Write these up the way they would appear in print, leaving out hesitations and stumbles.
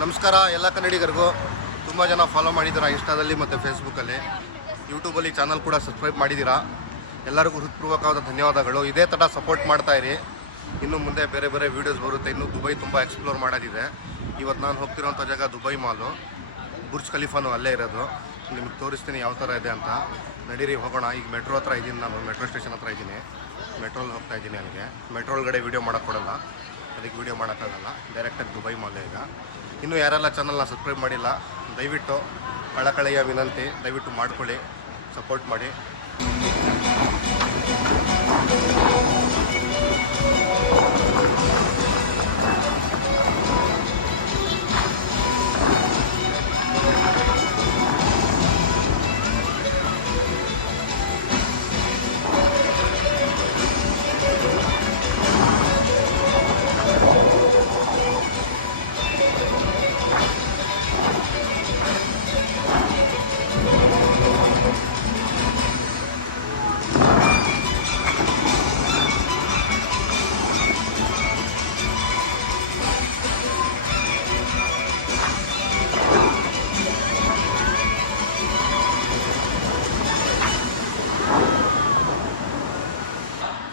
ನಮಸ್ಕಾರ ಎಲ್ಲ ಕನ್ನಡಿಗರಿಗೂ. ತುಂಬ ಜನ ಫಾಲೋ ಮಾಡಿದ್ದೀರಾ ಇನ್ಸ್ಟಾದಲ್ಲಿ ಮತ್ತು ಫೇಸ್ಬುಕ್ಕಲ್ಲಿ, ಯೂಟ್ಯೂಬಲ್ಲಿ ಚಾನಲ್ ಕೂಡ ಸಬ್ಸ್ಕ್ರೈಬ್ ಮಾಡಿದ್ದೀರಾ. ಎಲ್ಲರಿಗೂ ಹೃತ್ಪೂರ್ವಕವಾದ ಧನ್ಯವಾದಗಳು. ಇದೇ ಥರ ಸಪೋರ್ಟ್ ಮಾಡ್ತಾಯಿರಿ. ಇನ್ನು ಮುಂದೆ ಬೇರೆ ಬೇರೆ ವೀಡಿಯೋಸ್ ಬರುತ್ತೆ. ಇನ್ನು ದುಬೈ ತುಂಬ ಎಕ್ಸ್ಪ್ಲೋರ್ ಮಾಡೋದಿದೆ. ಇವತ್ತು ನಾನು ಹೋಗ್ತಿರೋಂಥ ಜಾಗ ದುಬೈ ಮಾಲು. ಬುರ್ಜ್ ಖಲೀಫಾನು ಅಲ್ಲೇ ಇರೋದು. ನಿಮಗೆ ತೋರಿಸ್ತೀನಿ ಯಾವ ಥರ ಇದೆ ಅಂತ. ನಡೀರಿ ಹೋಗೋಣ. ಈಗ ಮೆಟ್ರೋ ಹತ್ರ ಇದ್ದೀನಿ, ನಾನು ಮೆಟ್ರೋ ಸ್ಟೇಷನ್ ಹತ್ರ ಇದ್ದೀನಿ. ಮೆಟ್ರೋಲ್ಲಿ ಹೋಗ್ತಾ ಇದ್ದೀನಿ. ಅಲ್ಲಿಗೆ ಮೆಟ್ರೋ ಒಳಗಡೆ ವೀಡಿಯೋ ಮಾಡೋಕ್ಕೆ ಕೊಡೋಲ್ಲ, ಅದಕ್ಕೆ ವೀಡಿಯೋ ಮಾಡೋಕ್ಕಾಗಲ್ಲ. ಡೈರೆಕ್ಟಾಗಿ ದುಬೈ ಮಾಲ್ ಈಗ. ಇನ್ನೂ ಯಾರೆಲ್ಲ ಚಾನಲ್ನ ಸಬ್ಸ್ಕ್ರೈಬ್ ಮಾಡಿಲ್ಲ, ದಯವಿಟ್ಟು ಕಳಕಳಿಯ ವಿನಂತಿ, ದಯವಿಟ್ಟು ಮಾಡ್ಕೊಳ್ಳಿ, ಸಪೋರ್ಟ್ ಮಾಡಿ.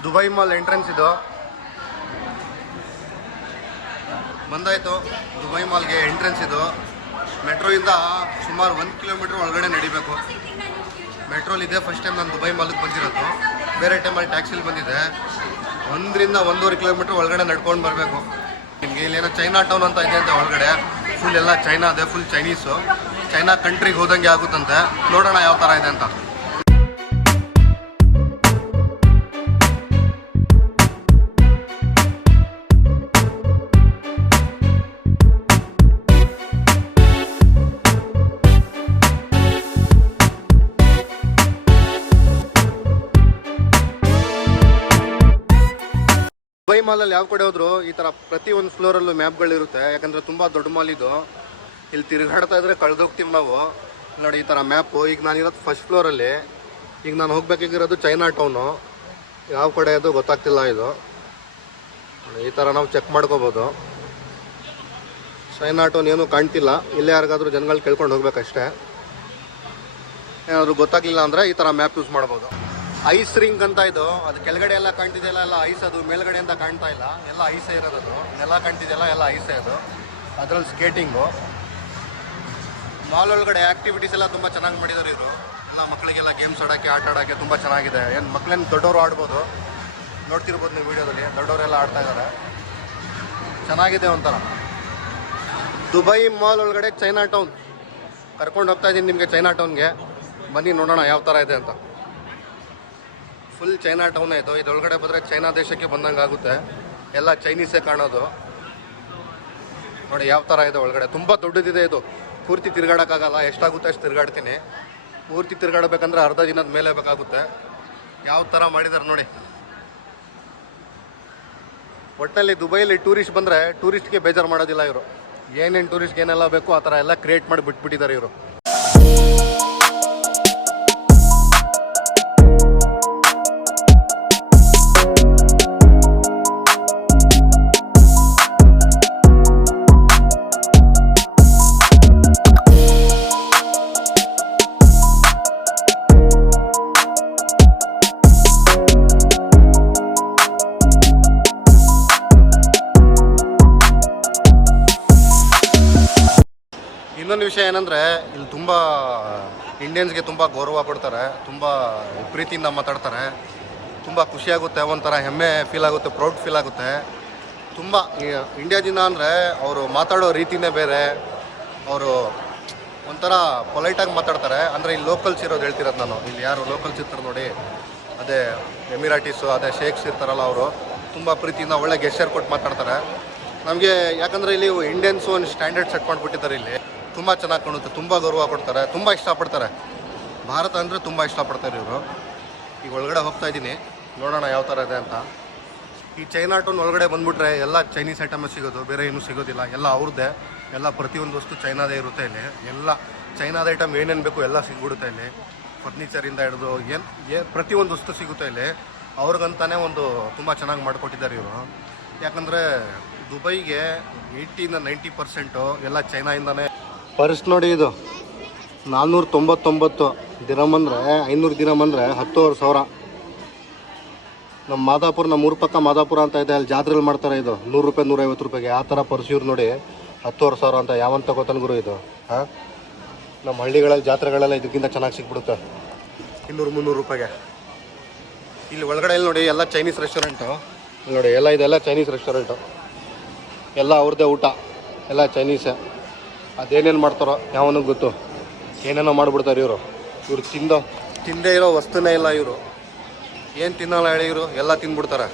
ದುಬೈ ಮಾಲ್ ಎಂಟ್ರೆನ್ಸ್ ಇದು ಬಂದಾಯಿತು. ದುಬೈ ಮಾಲ್ಗೆ ಎಂಟ್ರೆನ್ಸ್ ಇದು. ಮೆಟ್ರೋಯಿಂದ ಸುಮಾರು 1 ಕಿಲೋಮೀಟ್ರ್ ಒಳಗಡೆ ನಡಿಬೇಕು. ಮೆಟ್ರೋಲಿದೆ. ಫಸ್ಟ್ ಟೈಮ್ ನಾನು ದುಬೈ ಮಾಲ್ಗೆ ಬಂದಿರೋದು. ಬೇರೆ ಟೈಮಲ್ಲಿ ಟ್ಯಾಕ್ಸಿಲಿ ಬಂದಿದ್ದೆ. 1 ರಿಂದ 1.5 ಕಿಲೋಮೀಟ್ರ್ ಒಳಗಡೆ ನಡ್ಕೊಂಡು ಬರಬೇಕು. ನಿಮಗೆ ಇಲ್ಲೇನೋ ಚೈನಾ ಟೌನ್ ಅಂತ ಇದೆ ಅಂತ ಒಳಗಡೆ. ಫುಲ್ ಎಲ್ಲ ಚೈನಾ ಇದೆ, ಫುಲ್ ಚೈನೀಸು. ಚೈನಾ ಕಂಟ್ರಿಗೆ ಹೋದಂಗೆ ಆಗುತ್ತಂತೆ. ನೋಡೋಣ ಯಾವ ಥರ ಇದೆ ಅಂತ. ದುಬೈ ಮಾಲಲ್ಲಿ ಯಾವ ಕಡೆ ಹೋದ್ರು ಈ ಥರ ಪ್ರತಿ ಒಂದು ಫ್ಲೋರಲ್ಲೂ ಮ್ಯಾಪ್ಗಳಿರುತ್ತೆ. ಯಾಕಂದರೆ ತುಂಬ ದೊಡ್ಡ ಮಾಲ್ ಇದು. ಇಲ್ಲಿ ತಿರುಗಾಡ್ತಾ ಇದ್ರೆ ಕಳೆದೋಗ್ತೀವಿ ನಾವು. ನೋಡಿ ಈ ಥರ ಮ್ಯಾಪು. ಈಗ ನಾನಿರೋದು ಫಸ್ಟ್ ಫ್ಲೋರಲ್ಲಿ. ಈಗ ನಾನು ಹೋಗ್ಬೇಕಾಗಿರೋದು ಚೈನಾ ಟೌನು. ಯಾವ ಕಡೆ ಅದು ಗೊತ್ತಾಗ್ತಿಲ್ಲ ಇದು. ಈ ಥರ ನಾವು ಚೆಕ್ ಮಾಡ್ಕೋಬೋದು. ಚೈನಾ ಟೌನ್ ಏನೂ ಕಾಣ್ತಿಲ್ಲ. ಇಲ್ಲೇ ಯಾರಿಗಾದ್ರೂ ಜನಗಳು ಕೇಳ್ಕೊಂಡು ಹೋಗ್ಬೇಕಷ್ಟೇ. ಏನಾದರೂ ಗೊತ್ತಾಗಲಿಲ್ಲ ಅಂದರೆ ಈ ಥರ ಮ್ಯಾಪ್ ಯೂಸ್ ಮಾಡ್ಬೋದು. ಐಸ್ ರಿಂಗ್ ಅಂತ ಇದು. ಅದು ಕೆಳಗಡೆ ಎಲ್ಲ ಕಾಣ್ತಿದೆಯಲ್ಲ, ಎಲ್ಲ ಐಸ್. ಅದು ಮೇಲ್ಗಡೆಯಿಂದ ಕಾಣ್ತಾ ಇಲ್ಲ, ಎಲ್ಲ ಐಸೇ ಇರೋದು. ನೆಲ ಕಾಣ್ತಿದೆಯಲ್ಲ, ಎಲ್ಲ ಐಸೇ ಅದು. ಅದರಲ್ಲಿ ಸ್ಕೇಟಿಂಗು. ಮಾಲ್ ಒಳಗಡೆ ಆ್ಯಕ್ಟಿವಿಟೀಸ್ ಎಲ್ಲ ತುಂಬ ಚೆನ್ನಾಗಿ ಮಾಡಿದ್ದಾರೆ ಇವರು. ಎಲ್ಲ ಮಕ್ಕಳಿಗೆಲ್ಲ ಗೇಮ್ಸ್ ಆಡೋಕ್ಕೆ, ಆಟ ಆಡೋಕ್ಕೆ ತುಂಬ ಚೆನ್ನಾಗಿದೆ. ಏನು ಮಕ್ಕಳೇನು ದೊಡ್ಡವರು ಆಡ್ಬೋದು. ನೋಡ್ತಿರ್ಬೋದು ನೀವು ವೀಡಿಯೋದಲ್ಲಿ. ದೊಡ್ಡವರೆಲ್ಲ ಆಡ್ತಾ ಇದ್ದಾರೆ. ಚೆನ್ನಾಗಿದೆ ಒಂಥರ. ದುಬೈ ಮಾಲ್ ಒಳಗಡೆ ಚೈನಾ ಟೌನ್ ಕರ್ಕೊಂಡು ಹೋಗ್ತಾ ಇದ್ದೀನಿ ನಿಮಗೆ. ಚೈನಾ ಟೌನ್ಗೆ ಬನ್ನಿ, ನೋಡೋಣ ಯಾವ ಥರ ಇದೆ ಅಂತ. ಫುಲ್ ಚೈನಾ ಟೌನೇ ಇದು. ಇದರೊಳಗಡೆ ಬಂದರೆ ಚೈನಾ ದೇಶಕ್ಕೆ ಬಂದಂಗೆ ಆಗುತ್ತೆ. ಎಲ್ಲ ಚೈನೀಸೇ ಕಾಣೋದು. ನೋಡಿ ಯಾವ ಥರ ಇದೆ ಒಳಗಡೆ. ತುಂಬ ದೊಡ್ಡದಿದೆ ಇದು. ಪೂರ್ತಿ ತಿರುಗಾಡೋಕ್ಕಾಗಲ್ಲ. ಎಷ್ಟಾಗುತ್ತೆ ಅಷ್ಟು ತಿರುಗಾಡ್ತೀನಿ. ಪೂರ್ತಿ ತಿರುಗಾಡಬೇಕಂದ್ರೆ ಅರ್ಧ ದಿನದ ಮೇಲೆ ಬೇಕಾಗುತ್ತೆ. ಯಾವ ಥರ ಮಾಡಿದ್ದಾರೆ ನೋಡಿ. ಒಟ್ಟಲ್ಲಿ ದುಬೈಯಲ್ಲಿ ಟೂರಿಸ್ಟ್ ಬಂದರೆ ಟೂರಿಸ್ಟ್ಗೆ ಬೇಜಾರು ಮಾಡೋದಿಲ್ಲ ಇವರು. ಏನೇನು ಟೂರಿಸ್ಟ್ಗೆ ಏನೆಲ್ಲ ಬೇಕು ಆ ಥರ ಎಲ್ಲ ಕ್ರಿಯೇಟ್ ಮಾಡಿ ಬಿಟ್ಬಿಟ್ಟಿದ್ದಾರೆ ಇವರು. ಇನ್ನೊಂದು ವಿಷಯ ಏನಂದರೆ ಇಲ್ಲಿ ತುಂಬ ಇಂಡಿಯನ್ಸ್ಗೆ ತುಂಬ ಗೌರವ ಕೊಡ್ತಾರೆ. ತುಂಬ ಪ್ರೀತಿಯಿಂದ ಮಾತಾಡ್ತಾರೆ. ತುಂಬ ಖುಷಿಯಾಗುತ್ತೆ. ಒಂಥರ ಹೆಮ್ಮೆ ಫೀಲ್ ಆಗುತ್ತೆ, ಪ್ರೌಡ್ ಫೀಲ್ ಆಗುತ್ತೆ. ತುಂಬ ಇಂಡಿಯಾ ಜನ ಅಂದರೆ ಅವರು ಮಾತಾಡೋ ರೀತಿಯೇ ಬೇರೆ. ಅವರು ಒಂಥರ ಪೊಲೈಟಾಗಿ ಮಾತಾಡ್ತಾರೆ. ಅಂದರೆ ಇಲ್ಲಿ ಲೋಕಲ್ಸ್ ಇರೋದು ಹೇಳ್ತಿರೋದು ನಾನು. ಇಲ್ಲಿ ಯಾರು ಲೋಕಲ್ಸ್ ಇರ್ತಾರೆ ನೋಡಿ, ಅದೇ ಎಮಿರಾಟೀಸು, ಅದೇ ಶೇಖ್ಸ್ ಇರ್ತಾರಲ್ಲ, ಅವರು ತುಂಬ ಪ್ರೀತಿಯಿಂದ ಒಳ್ಳೆ ಗೆಸ್ಚರ್ ಕೊಟ್ಟು ಮಾತಾಡ್ತಾರೆ ನಮಗೆ. ಯಾಕಂದರೆ ಇಲ್ಲಿ ಇಂಡಿಯನ್ಸು ಒಂದು ಸ್ಟ್ಯಾಂಡರ್ಡ್ ಸೆಟ್ ಮಾಡಿಬಿಟ್ಟಿದ್ದಾರೆ. ಇಲ್ಲಿ ತುಂಬ ಚೆನ್ನಾಗಿ ಕಾಣುತ್ತೆ. ತುಂಬ ಗೌರವ ಕೊಡ್ತಾರೆ. ತುಂಬ ಇಷ್ಟಪಡ್ತಾರೆ. ಭಾರತ ಅಂದರೆ ತುಂಬ ಇಷ್ಟಪಡ್ತಾರೆ ಇವರು. ಈಗ ಒಳಗಡೆ ಹೋಗ್ತಾ ಇದ್ದೀನಿ, ನೋಡೋಣ ಯಾವ ಥರ ಇದೆ ಅಂತ. ಈ ಚೈನಾ ಟೌನ್ ಒಳಗಡೆ ಬಂದುಬಿಟ್ರೆ ಎಲ್ಲ ಚೈನೀಸ್ ಐಟಮೇ ಸಿಗೋದು, ಬೇರೆ ಏನೂ ಸಿಗೋದಿಲ್ಲ. ಎಲ್ಲ ಅವ್ರದ್ದೇ. ಎಲ್ಲ ಪ್ರತಿಯೊಂದು ವಸ್ತು ಚೈನಾದೇ ಇರುತ್ತೆ ಇಲ್ಲಿ. ಎಲ್ಲ ಚೈನಾದ ಐಟಮ್ ಏನೇನು ಬೇಕು ಎಲ್ಲ ಸಿಗ್ಬಿಡುತ್ತೆ ಇಲ್ಲಿ. ಫರ್ನಿಚರಿಂದ ಹಿಡಿದು ಪ್ರತಿಯೊಂದು ವಸ್ತು ಸಿಗುತ್ತೆ ಇಲ್ಲಿ. ಅವ್ರಿಗಂತಾನೆ ಒಂದು ತುಂಬ ಚೆನ್ನಾಗಿ ಮಾಡಿಕೊಟ್ಟಿದ್ದಾರೆ ಇವರು. ಯಾಕಂದರೆ ದುಬೈಗೆ 80-90% ಎಲ್ಲ ಚೈನಾಯಿಂದನೇ. ಪರ್ಸ್ ನೋಡಿ, ಇದು 499 ದಿರಮ್ ಅಂದರೆ 500 ದಿರಮ್ ಅಂದರೆ 10,000. ನಮ್ಮ ಮಾದಾಪುರ, ನಮ್ಮ ಊರ ಪಕ್ಕ ಮಾದಾಪುರ ಅಂತ ಇದೆ, ಅಲ್ಲಿ ಜಾತ್ರೆಯಲ್ಲಿ ಮಾಡ್ತಾರೆ ಇದು 100 ರೂಪಾಯಿ 150 ರೂಪಾಯಿಗೆ. ಆ ಥರ ಪರ್ಸ್ ಇವ್ರು ನೋಡಿ 10,000 ಅಂತ. ಯಾವಂತ ತಗೋತಾನೆ ಗುರು ಇದು? ಹಾಂ, ನಮ್ಮ ಹಳ್ಳಿಗಳಲ್ಲಿ ಜಾತ್ರೆಗಳೆಲ್ಲ ಇದಕ್ಕಿಂತ ಚೆನ್ನಾಗಿ ಸಿಕ್ಬಿಡುತ್ತೆ 200-300 ರೂಪಾಯಿಗೆ. ಇಲ್ಲಿ ಒಳಗಡೆ ಇಲ್ಲಿ ನೋಡಿ ಎಲ್ಲ ಚೈನೀಸ್ ರೆಸ್ಟೋರೆಂಟು. ಇಲ್ಲಿ ನೋಡಿ ಎಲ್ಲ ಇದೆಲ್ಲ ಚೈನೀಸ್ ರೆಸ್ಟೋರೆಂಟು, ಎಲ್ಲ ಅವ್ರದ್ದೇ ಊಟ, ಎಲ್ಲ ಚೈನೀಸೇ. ಅದೇನೇನು ಮಾಡ್ತಾರೋ ಯಾವನಿಗೆ ಗೊತ್ತು, ಏನೇನೋ ಮಾಡಿಬಿಡ್ತಾರೆ ಇವರು. ಇವ್ರು ತಿಂದೇ ಇರೋ ವಸ್ತುನೇ ಇಲ್ಲ ಇವರು. ಏನು ತಿನ್ನೋಲ್ಲ ಹೇಳಿ, ಇವರು ಎಲ್ಲ ತಿಂದ್ಬಿಡ್ತಾರೆ.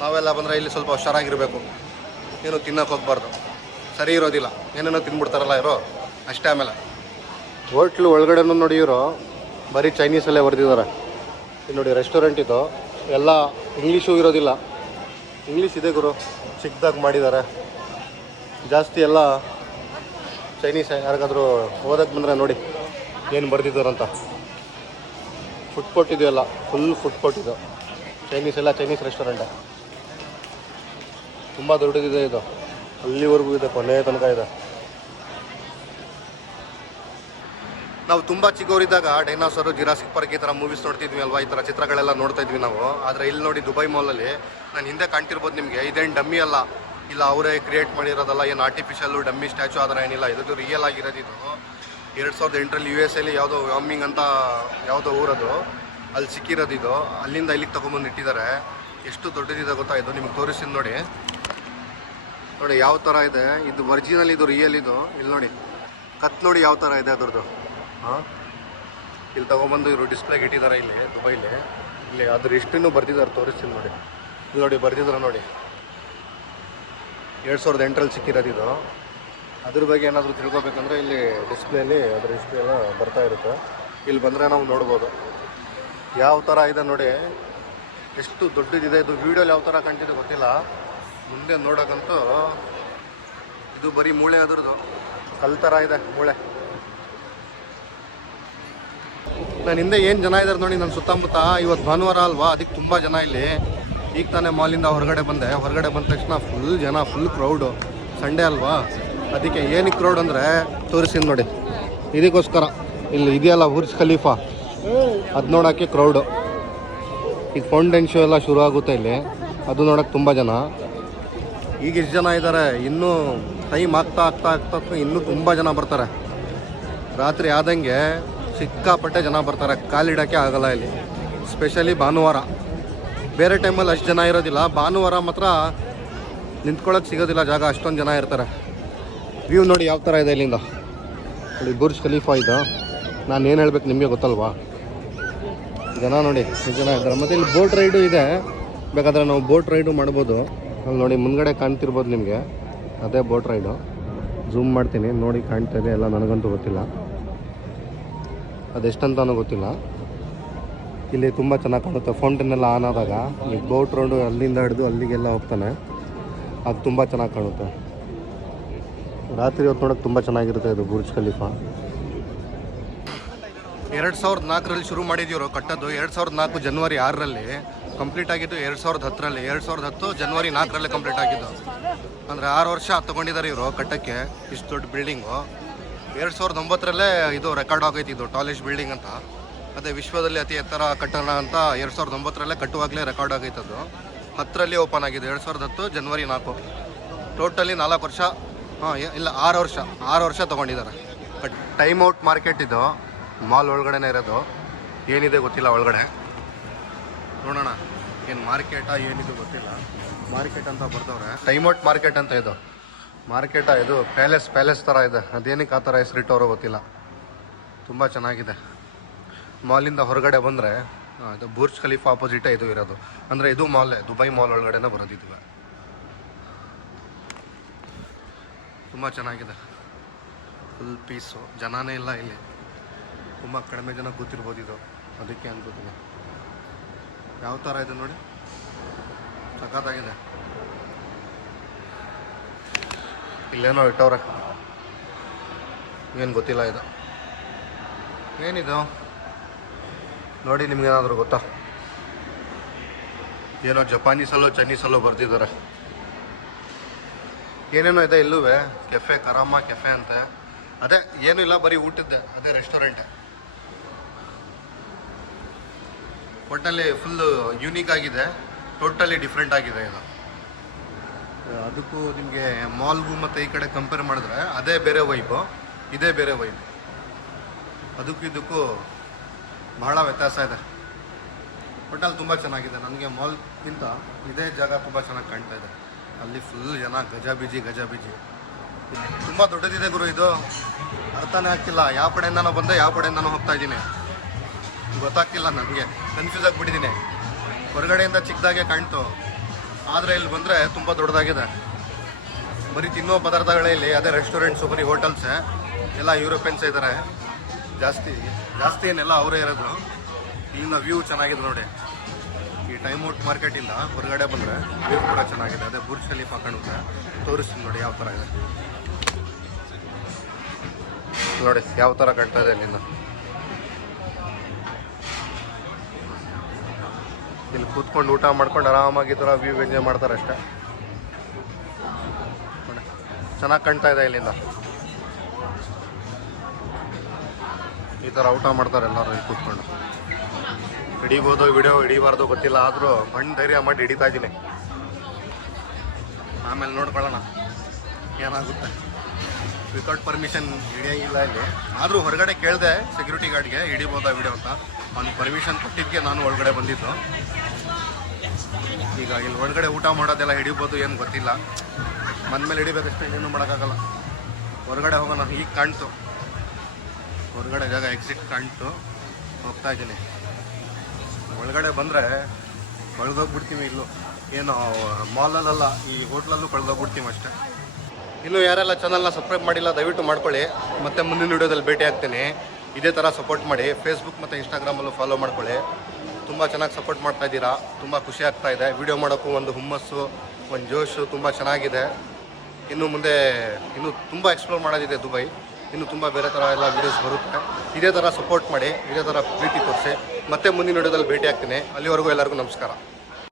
ನಾವೆಲ್ಲ ಬಂದರೆ ಇಲ್ಲಿ ಸ್ವಲ್ಪ ಹುಷಾರಾಗಿರಬೇಕು, ಏನು ತಿನ್ನೋಕೆ ಹೋಗ್ಬಾರ್ದು, ಸರಿ ಇರೋದಿಲ್ಲ, ಏನೇನೋ ತಿಂದ್ಬಿಡ್ತಾರಲ್ಲ ಇವರು ಅಷ್ಟೇ. ಆಮೇಲೆ ಹೋಟ್ಲು ಒಳಗಡೆನೂ ನೋಡಿ ಇವರು ಬರೀ ಚೈನೀಸಲ್ಲೇ ಬರೆದಿದ್ದಾರೆ. ಇಲ್ಲಿ ನೋಡಿ ರೆಸ್ಟೋರೆಂಟ್ ಇದು, ಎಲ್ಲ ಇಂಗ್ಲೀಷು ಇರೋದಿಲ್ಲ. ಇಂಗ್ಲೀಷ್ ಇದೆ ಗುರು, ಚಿಕ್ಕದಾಗಿ ಮಾಡಿದ್ದಾರೆ. ಜಾಸ್ತಿ ಎಲ್ಲ ಚೈನೀಸ್. ಯಾರಿಗಾದರೂ ಓದಕ್ಕೆ ಬಂದರೆ ನೋಡಿ ಏನು ಬರೆದಿದ್ದಾರಂತ. ಫುಡ್ ಕೋರ್ಟ್ ಇದೆಯಲ್ಲ, ಫುಲ್ ಫುಡ್ ಕೋರ್ಟ್ ಇದು. ಚೈನೀಸ್ ಎಲ್ಲ ಚೈನೀಸ್ ರೆಸ್ಟೋರೆಂಟೇ. ತುಂಬ ದೊಡ್ಡದಿದೆ ಇದು, ಅಲ್ಲಿವರೆಗೂ ಇದೆ, ಕೊನೆ ತನಕ ಇದೆ. ನಾವು ತುಂಬ ಚಿಕ್ಕವರಿದ್ದಾಗ ಡೈನಾಸರು, ಜುರಾಸಿಕ್ ಪಾರ್ಕ್ ಈ ಥರ ಮೂವೀಸ್ ನೋಡ್ತಿದ್ವಿ ಅಲ್ವಾ, ಈ ಥರ ಚಿತ್ರಗಳೆಲ್ಲ ನೋಡ್ತಾ ಇದ್ವಿ ನಾವು. ಆದರೆ ಇಲ್ಲಿ ನೋಡಿ ದುಬೈ ಮಾಲಲ್ಲಿ ನಾನು ಹಿಂದೆ ಕಾಣ್ತಿರ್ಬೋದು ನಿಮಗೆ. ಇದೇನು ಡಮ್ಮಿ ಅಲ್ಲ, ಇಲ್ಲ ಅವರೇ ಕ್ರಿಯೇಟ್ ಮಾಡಿರೋದಲ್ಲ, ಏನು ಆರ್ಟಿಫಿಷಿಯಲ್ಲು ಡಮ್ಮಿ ಸ್ಟ್ಯಾಚು ಆ ಥರ ಏನಿಲ್ಲ. ಇದು ರಿಯಲ್ ಆಗಿರೋದು. ಇದು 2008ರಲ್ಲಿ US ಅಲ್ಲಿ ಯಾವುದೋ ವಾಮಿಂಗ್ ಅಂತ ಯಾವುದೋ ಊರದು, ಅಲ್ಲಿ ಸಿಕ್ಕಿರೋದು ಇದು. ಅಲ್ಲಿಂದ ಇಲ್ಲಿಗೆ ತೊಗೊಂಬಂದು ಇಟ್ಟಿದ್ದಾರೆ. ಎಷ್ಟು ದೊಡ್ಡದಿದೆ ಗೊತ್ತಾ ಇದು, ನಿಮ್ಗೆ ತೋರಿಸ್ತೀನಿ ನೋಡಿ. ನೋಡಿ ಯಾವ ಥರ ಇದೆ ಇದು, ಒರಿಜಿನಲ್ ಇದು, ರಿಯಲ್ ಇದು. ಇಲ್ಲಿ ನೋಡಿ ಕತ್ ನೋಡಿ ಯಾವ ಥರ ಇದೆ ಅದರದ್ದು. ಹಾಂ, ಇಲ್ಲಿ ತೊಗೊಂಬಂದು ಇವರು ಡಿಸ್ಪ್ಲೇಗೆ ಇಟ್ಟಿದ್ದಾರೆ ಇಲ್ಲಿ ದುಬೈಲಿ. ಇಲ್ಲಿ ಅದ್ರ ಇಷ್ಟನ್ನು ಬರ್ತಿದ್ದಾರೆ, ತೋರಿಸ್ತೀನಿ ನೋಡಿ. ಇಲ್ಲಿ ನೋಡಿ ಬರ್ತಿದ್ದಾರೆ ನೋಡಿ, 2008ರಲ್ಲಿ ಸಿಕ್ಕಿರೋದು ಇದು. ಅದ್ರ ಬಗ್ಗೆ ಏನಾದರೂ ತಿಳ್ಕೊಬೇಕಂದ್ರೆ ಇಲ್ಲಿ ಡಿಸ್ಪ್ಲೇಲಿ ಅದ್ರ ಹಿಸ್ಟ್ರಿ ಎಲ್ಲ ಬರ್ತಾ ಇರುತ್ತೆ. ಇಲ್ಲಿ ಬಂದರೆ ನಾವು ನೋಡ್ಬೋದು ಯಾವ ಥರ ಇದೆ ನೋಡಿ, ಎಷ್ಟು ದೊಡ್ಡದಿದೆ ಇದು. ವೀಡಿಯೋಲಿ ಯಾವ ಥರ ಕಾಣ್ತಿದೆ ಗೊತ್ತಿಲ್ಲ, ಮುಂದೆ ನೋಡೋಕ್ಕಂತೂ ಇದು ಬರೀ ಮೂಳೆ ಅದರದ್ದು, ಕಲ್ ಥರ ಇದೆ ಮೂಳೆ. ನಾನು ಹಿಂದೆ ಏನು ಜನ ಇದ್ದಾರೆ ನೋಡಿ ನನ್ನ ಸುತ್ತಮುತ್ತ. ಇವತ್ತು ಭಾನುವಾರ ಅಲ್ವಾ, ಅದಕ್ಕೆ ತುಂಬ ಜನ ಇಲ್ಲಿ. ಈಗ ತಾನೇ ಮಾಲಿಂದ ಹೊರಗಡೆ ಬಂದೆ. ಹೊರಗಡೆ ಬಂದ ತಕ್ಷಣ ಫುಲ್ ಜನ, ಫುಲ್ ಕ್ರೌಡು. ಸಂಡೇ ಅಲ್ವಾ, ಅದಕ್ಕೆ ಏನಕ್ಕೆ ಕ್ರೌಡ್ ಅಂದರೆ ತೋರಿಸ್ತೀನಿ ನೋಡಿ. ಇದಕ್ಕೋಸ್ಕರ ಇಲ್ಲಿ ಇದೆಯಲ್ಲ ಬುರ್ಜ್ ಖಲೀಫಾ, ಅದು ನೋಡೋಕ್ಕೆ ಕ್ರೌಡು. ಈಗ ಫೌಂಟೇನ್ ಶೋ ಎಲ್ಲ ಶುರು ಆಗುತ್ತೆ ಇಲ್ಲಿ, ಅದು ನೋಡೋಕ್ಕೆ ತುಂಬ ಜನ. ಈಗ ಎಷ್ಟು ಜನ ಇದ್ದಾರೆ, ಇನ್ನೂ ಟೈಮ್ ಆಗ್ತಾ ಇನ್ನೂ ತುಂಬ ಜನ ಬರ್ತಾರೆ. ರಾತ್ರಿ ಆದಂಗೆ ಸಿಕ್ಕಾಪಟ್ಟೆ ಜನ ಬರ್ತಾರೆ, ಕಾಲಿಡೋಕ್ಕೆ ಆಗಲ್ಲ ಇಲ್ಲಿ. ಸ್ಪೆಷಲಿ ಭಾನುವಾರ. ಬೇರೆ ಟೈಮಲ್ಲಿ ಅಷ್ಟು ಜನ ಇರೋದಿಲ್ಲ, ಭಾನುವಾರ ಮಾತ್ರ ನಿಂತ್ಕೊಳ್ಳೋಕೆ ಸಿಗೋದಿಲ್ಲ ಜಾಗ, ಅಷ್ಟೊಂದು ಜನ ಇರ್ತಾರೆ. ವ್ಯೂ ನೋಡಿ ಯಾವ ಥರ ಇದೆ ಇಲ್ಲಿಂದ. ನೋಡಿ ಬುರ್ಜ್ ಖಲೀಫಾ ಇದು. ನಾನು ಏನು ಹೇಳ್ಬೇಕು ನಿಮಗೆ ಗೊತ್ತಲ್ವಾ. ಜನ ನೋಡಿ ಎಷ್ಟು ಜನ ಇದ್ದಾರೆ. ಮತ್ತು ಇಲ್ಲಿ ಬೋಟ್ ರೈಡು ಇದೆ, ಬೇಕಾದರೆ ನಾವು ಬೋಟ್ ರೈಡು ಮಾಡ್ಬೋದು. ಅಲ್ಲಿ ನೋಡಿ ಮುಂದ್ಗಡೆ ಕಾಣ್ತಿರ್ಬೋದು ನಿಮಗೆ, ಅದೇ ಬೋಟ್ ರೈಡು. ಝೂಮ್ ಮಾಡ್ತೀನಿ ನೋಡಿ, ಕಾಣ್ತಾ ಇದೆ ಎಲ್ಲ, ನನಗಂತೂ ಗೊತ್ತಿಲ್ಲ ಅದೆಷ್ಟಂತನೂ ಗೊತ್ತಿಲ್ಲ. ಇಲ್ಲಿ ತುಂಬ ಚೆನ್ನಾಗಿ ಕಾಣುತ್ತೆ. ಫೌಂಟೇನೆಲ್ಲ ಆನ್ ಆದಾಗ ಈ ಬೋಟ್ ರೌಂಡು ಅಲ್ಲಿಂದ ಹಿಡಿದು ಅಲ್ಲಿಗೆಲ್ಲ ಹೋಗ್ತಾನೆ, ಅದು ತುಂಬ ಚೆನ್ನಾಗಿ ಕಾಣುತ್ತೆ. ರಾತ್ರಿ ಹೊತ್ತು ನೋಡೋಕೆ ತುಂಬ ಚೆನ್ನಾಗಿರುತ್ತೆ ಇದು ಬುರ್ಜ್ ಖಲೀಫಾ. 2004ರಲ್ಲಿ ಶುರು ಮಾಡಿದ್ದೀವರು ಕಟ್ಟೋದು. 2004 ಜನವರಿ 6ರಲ್ಲಿ ಕಂಪ್ಲೀಟ್ ಆಗಿದ್ದು. 2010ರಲ್ಲಿ 2010 ಜನವರಿ 4ರಲ್ಲಿ ಕಂಪ್ಲೀಟ್ ಆಗಿದ್ದು. ಅಂದರೆ 6 ವರ್ಷ ತೊಗೊಂಡಿದ್ದಾರೆ ಇವರು ಕಟ್ಟೋಕ್ಕೆ ಇಷ್ಟು ದೊಡ್ಡ ಬಿಲ್ಡಿಂಗು. 2009ರಲ್ಲೇ ಇದು ರೆಕಾರ್ಡ್ ಆಗೈತಿ, ಇದು ಟಾಲೆಸ್ಟ್ ಬಿಲ್ಡಿಂಗ್ ಅಂತ. ಅದೇ ವಿಶ್ವದಲ್ಲಿ ಅತಿ ಎತ್ತರ ಕಟ್ಟಡ ಅಂತ 2009ರಲ್ಲೇ ಕಟ್ಟುವಾಗಲೇ ರೆಕಾರ್ಡ್ ಆಗೈತದು. 10ರಲ್ಲಿ ಓಪನ್ ಆಗಿದೆ, 2010 ಜನವರಿ 4. ಟೋಟಲಿ 4 ವರ್ಷ, ಇಲ್ಲ 6 ವರ್ಷ ತೊಗೊಂಡಿದ್ದಾರೆ. ಟೈಮ್ ಔಟ್ ಮಾರ್ಕೆಟ್ ಇದು, ಮಾಲ್ ಒಳಗಡೆನೇ ಇರೋದು. ಏನಿದೆ ಗೊತ್ತಿಲ್ಲ ಒಳಗಡೆ, ನೋಡೋಣ. ಏನು ಮಾರ್ಕೆಟಾ ಏನಿದು ಗೊತ್ತಿಲ್ಲ. ಮಾರ್ಕೆಟ್ ಅಂತ ಬರ್ತವ್ರೆ, ಟೈಮ್ ಔಟ್ ಮಾರ್ಕೆಟ್ ಅಂತ. ಇದು ಮಾರ್ಕೆಟಾ, ಇದು ಪ್ಯಾಲೇಸ್ ಥರ ಇದೆ. ಅದೇನಕ್ಕೆ ಆ ಥರ ಹೆಸರಿಟ್ಟವರೋ ಗೊತ್ತಿಲ್ಲ. ತುಂಬ ಚೆನ್ನಾಗಿದೆ. ಮಾಲಿಂದ ಹೊರಗಡೆ ಬಂದರೆ ಇದು ಬುರ್ಜ್ ಖಲೀಫಾ ಆಪೋಸಿಟೇ ಇದು ಇರೋದು. ಅಂದರೆ ಇದು ಮಾಲೇ, ದುಬೈ ಮಾಲ್ ಒಳಗಡೆನೇ ಬರೋದಿದ್ವಿ. ತುಂಬ ಚೆನ್ನಾಗಿದೆ, ಫುಲ್ ಪೀಸು. ಜನನೇ ಇಲ್ಲ ಇಲ್ಲಿ, ತುಂಬ ಕಡಿಮೆ ಜನ ಕೂತಿರ್ಬೋದು ಇದು, ಅದಕ್ಕೆ ಅನ್ಕೋತೀನಿ. ಯಾವ ಥರ ಇದೆ ನೋಡಿ, ಸಖತ್ತಾಗಿದೆ. ಇಲ್ಲೇನೋ ಇಟ್ಟವ್ರೆ, ಏನು ಗೊತ್ತಿಲ್ಲ ಇದು ಏನಿದು ನೋಡಿ. ನಿಮ್ಗೇನಾದರೂ ಗೊತ್ತಾ? ಏನೋ ಜಪಾನೀಸಲ್ಲೋ ಚೈನೀಸಲ್ಲೋ ಬರ್ತಿದ್ದಾರೆ. ಏನೇನೋ ಇದೆ ಇಲ್ಲೂ ಕೆಫೆ ಕರಾಮ ಕೆಫೆ ಅಂತೆ. ಅದೇ ಏನೂ ಇಲ್ಲ, ಬರೀ ಊಟದ್ದೆ, ಅದೇ ರೆಸ್ಟೋರೆಂಟೇ. ಒಟ್ಟಲ್ಲಿ ಫುಲ್ಲು ಯೂನಿಕ್ ಆಗಿದೆ, ಟೋಟಲಿ ಡಿಫ್ರೆಂಟ್ ಆಗಿದೆ ಇದು. ಅದಕ್ಕೂ ನಿಮಗೆ ಮಾಲ್ಗೂ ಮತ್ತು ಈ ಕಡೆ ಕಂಪೇರ್ ಮಾಡಿದ್ರೆ ಅದೇ ಬೇರೆ ವೈಬು, ಇದೇ ಬೇರೆ ವೈಬು. ಅದಕ್ಕೂ ಇದಕ್ಕೂ ಬಹಳ ವ್ಯತ್ಯಾಸ ಇದೆ. ಒಟ್ಟಲ್ಲಿ ತುಂಬ ಚೆನ್ನಾಗಿದೆ. ನನಗೆ ಮಾಲ್ಗಿಂತ ಇದೇ ಜಾಗ ತುಂಬ ಚೆನ್ನಾಗಿ ಕಾಣ್ತಾ ಇದೆ. ಅಲ್ಲಿ ಫುಲ್ ಜನ ಗಜಾಬೀಜಿ ತುಂಬ ದೊಡ್ಡದಿದೆ ಗುರು ಇದು. ಅರ್ಥನೇ ಆಗ್ತಿಲ್ಲ, ಯಾವ ಕಡೆಯಿಂದನೋ ಬಂದೆ, ಯಾವ ಕಡೆಯಿಂದನೋ ಹೋಗ್ತಾ ಇದ್ದೀನಿ, ಗೊತ್ತಾಗ್ತಿಲ್ಲ ನನಗೆ. ಕನ್ಫ್ಯೂಸ್ ಆಗಿಬಿಟ್ಟಿದ್ದೀನಿ. ಹೊರಗಡೆಯಿಂದ ಚಿಕ್ಕದಾಗೆ ಕಾಣ್ತು, ಆದರೆ ಇಲ್ಲಿ ಬಂದರೆ ತುಂಬ ದೊಡ್ಡದಾಗಿದೆ. ಬರೀ ತಿನ್ನೋ ಪದಾರ್ಥಗಳೇ ಇಲ್ಲಿ, ಅದೇ ರೆಸ್ಟೋರೆಂಟ್ಸು, ಬರೀ ಹೋಟೆಲ್ಸೇ, ಎಲ್ಲ ಯುರೋಪಿಯನ್ಸೇ ಇದ್ದಾರೆ ಜಾಸ್ತಿ ಏನೆಲ್ಲ ಅವರೇ ಇರೋದು. ಇಲ್ಲಿಂದ ವ್ಯೂ ಚೆನ್ನಾಗಿದೆ ನೋಡಿ. ಈ ಟೈಮ್ ಔಟ್ ಮಾರ್ಕೆಟಿಂದ ಹೊರಗಡೆ ಬಂದರೆ ವ್ಯೂ ಕೂಡ ಚೆನ್ನಾಗಿದೆ. ಅದೇ ಬುರ್ಜ್ ಖಲೀಫಾ ಕಾಣುತ್ತೆ, ತೋರಿಸ್ತೀನಿ ನೋಡಿ ಯಾವ ಥರ ಇದೆ ನೋಡಿ, ಯಾವ ಥರ ಕಾಣ್ತಾ ಇದೆ ಇಲ್ಲಿಂದ. ಇಲ್ಲಿ ಕೂತ್ಕೊಂಡು ಊಟ ಮಾಡ್ಕೊಂಡು ಆರಾಮಾಗಿ ಈ ಥರ ವ್ಯೂ ಎಂಜಾಯ್ ಮಾಡ್ತಾರೆ ಅಷ್ಟೇ. ನೋಡಿ ಚೆನ್ನಾಗಿ ಕಾಣ್ತಾ ಇದೆ ಇಲ್ಲಿಂದ. ಈ ಥರ ಊಟ ಮಾಡ್ತಾರೆ ಎಲ್ಲರೂ ಇಲ್ಲಿ ಕೂತ್ಕೊಂಡು. ಹಿಡಿಬೋದು ವಿಡಿಯೋ, ಹಿಡಿಬಾರ್ದು ಗೊತ್ತಿಲ್ಲ, ಆದರೂ ಮಣ್ಣು ಧೈರ್ಯ ಮಾಡಿ ಹಿಡಿತಾ ಇದ್ದೀನಿ. ಆಮೇಲೆ ನೋಡ್ಕೊಳ್ಳೋಣ ಏನಾಗುತ್ತೆ. ವಿತೌಟ್ ಪರ್ಮಿಷನ್ ಹಿಡಿಯೋಂಗಿಲ್ಲ ಇಲ್ಲಿ. ಆದರೂ ಹೊರಗಡೆ ಕೇಳಿದೆ ಸೆಕ್ಯೂರಿಟಿ ಗಾರ್ಡ್ಗೆ ಹಿಡಿಬೋದಾ ವಿಡಿಯೋ ಅಂತ. ಅವ್ನು ಪರ್ಮಿಷನ್ ಕೊಟ್ಟಿದ್ದಕ್ಕೆ ನಾನು ಒಳಗಡೆ ಬಂದಿದ್ದು. ಈಗ ಇಲ್ಲಿ ಒಳಗಡೆ ಊಟ ಮಾಡೋದೆಲ್ಲ ಹಿಡಿಬೋದು ಏನು ಗೊತ್ತಿಲ್ಲ. ಬಂದಮೇಲೆ ಹಿಡಿಬೇಕಷ್ಟೇ, ಇನ್ನೇನು ಮಾಡೋಕ್ಕಾಗಲ್ಲ. ಹೊರಗಡೆ ಹೋಗೋಣ. ಈಗ ಕಾಣ್ತು ಹೊರಗಡೆ ಜಾಗ, ಎಕ್ಸಿಟ್ ಕಾಣ್ತು, ಹೋಗ್ತಾ ಇದ್ದೀನಿ. ಒಳಗಡೆ ಬಂದರೆ ಕಳೆದೋಗ್ಬಿಡ್ತೀವಿ. ಇಲ್ಲೂ ಏನು ಮಾಲಲ್ಲ, ಈ ಹೋಟ್ಲಲ್ಲೂ ಕಳೆದೋಗ್ಬಿಡ್ತೀವಿ ಅಷ್ಟೇ. ಇನ್ನು ಯಾರೆಲ್ಲ ಚಾನಲ್ನ ಸಬ್ಸ್ಕ್ರೈಬ್ ಮಾಡಿಲ್ಲ ದಯವಿಟ್ಟು ಮಾಡ್ಕೊಳ್ಳಿ. ಮತ್ತೆ ಮುಂದಿನ ವೀಡಿಯೋದಲ್ಲಿ ಭೇಟಿ ಆಗ್ತೀನಿ. ಇದೇ ಥರ ಸಪೋರ್ಟ್ ಮಾಡಿ. ಫೇಸ್ಬುಕ್ ಮತ್ತು ಇನ್ಸ್ಟಾಗ್ರಾಮಲ್ಲೂ ಫಾಲೋ ಮಾಡ್ಕೊಳ್ಳಿ. ತುಂಬ ಚೆನ್ನಾಗಿ ಸಪೋರ್ಟ್ ಮಾಡ್ತಾ ಇದ್ದೀರಾ, ತುಂಬ ಖುಷಿ ಆಗ್ತಾ ಇದೆ. ವೀಡಿಯೋ ಮಾಡೋಕ್ಕೂ ಒಂದು ಹುಮ್ಮಸ್ಸು, ಒಂದು ಜೋಶು ತುಂಬ ಚೆನ್ನಾಗಿದೆ. ಇನ್ನು ಮುಂದೆ ಇನ್ನೂ ತುಂಬ ಎಕ್ಸ್ಪ್ಲೋರ್ ಮಾಡೋದಿದೆ ದುಬೈ. ಇನ್ನು ತುಂಬ ಬೇರೆ ಥರ ಎಲ್ಲ ವೀಡಿಯೋಸ್ ಬರುತ್ತೆ. ಇದೇ ಥರ ಸಪೋರ್ಟ್ ಮಾಡಿ, ಇದೇ ಥರ ಪ್ರೀತಿ ತೋರಿಸಿ. ಮತ್ತೆ ಮುಂದಿನ ವೀಡಿಯೋದಲ್ಲಿ ಭೇಟಿ ಆಗ್ತೀನಿ. ಅಲ್ಲಿವರೆಗೂ ಎಲ್ಲರಿಗೂ ನಮಸ್ಕಾರ.